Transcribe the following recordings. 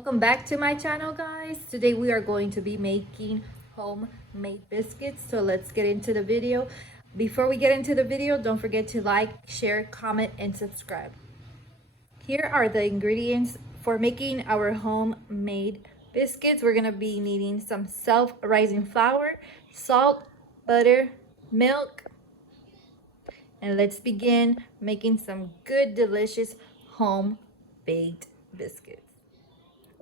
Welcome back to my channel, guys. Today we are going to be making homemade biscuits, so let's get into the video. Before we get into the video, don't forget to like, share, comment, and subscribe. Here are the ingredients for making our homemade biscuits. We're gonna be needing some self-rising flour, salt, butter, milk, and let's begin making some good, delicious home-baked biscuits.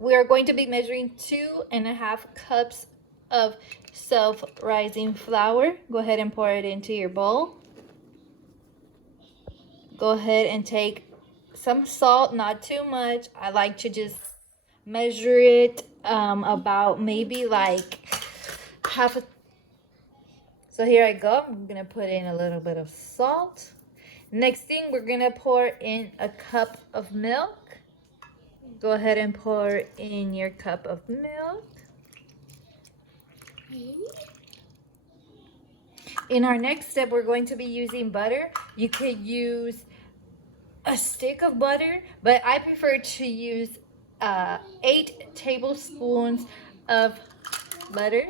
We are going to be measuring 2.5 cups of self-rising flour. Go ahead and pour it into your bowl. Go ahead and take some salt, not too much. I like to just measure it about maybe like half a. So here I go. I'm gonna put in a little bit of salt. Next thing, we're gonna pour in a cup of milk. Go ahead and pour in your cup of milk. In our next step, we're going to be using butter. You could use a stick of butter, but I prefer to use 8 tablespoons of butter.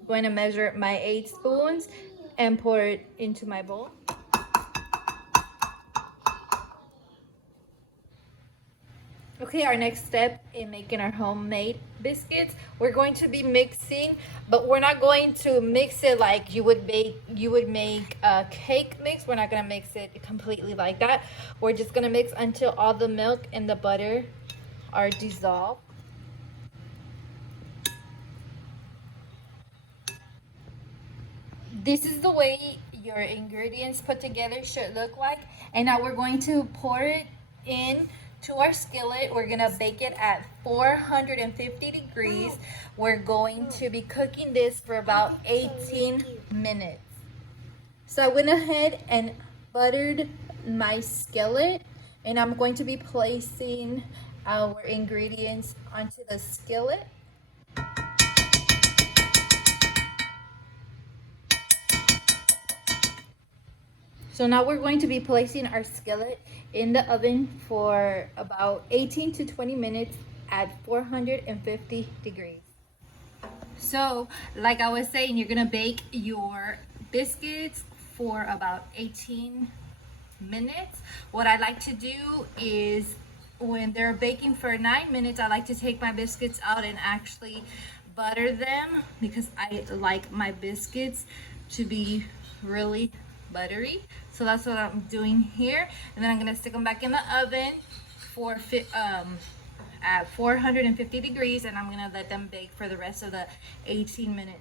I'm going to measure my 8 spoons and pour it into my bowl. Okay, our next step in making our homemade biscuits, we're going to be mixing, but we're not going to mix it like you would make a cake mix. We're not going to mix it completely like that. We're just going to mix until all the milk and the butter are dissolved. This is the way your ingredients put together should look like. And now we're going to pour it in to our skillet. We're gonna bake it at 450 degrees. We're going to be cooking this for about 18 minutes. So I went ahead and buttered my skillet, and I'm going to be placing our ingredients onto the skillet. So now we're going to be placing our skillet in the oven for about 18 to 20 minutes at 450 degrees. So like I was saying, you're gonna bake your biscuits for about 18 minutes. What I like to do is when they're baking for 9 minutes, I like to take my biscuits out and actually butter them because I like my biscuits to be really buttery. So that's what I'm doing here, and then I'm gonna stick them back in the oven for at 450 degrees, and I'm gonna let them bake for the rest of the 18 minutes.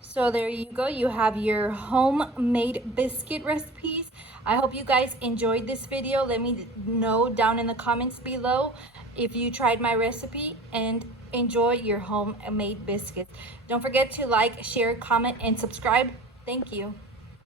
So there you go, you have your homemade biscuit recipes. I hope you guys enjoyed this video. Let me know down in the comments below if you tried my recipe and enjoy your homemade biscuits. Don't forget to like, share, comment, and subscribe. Thank you.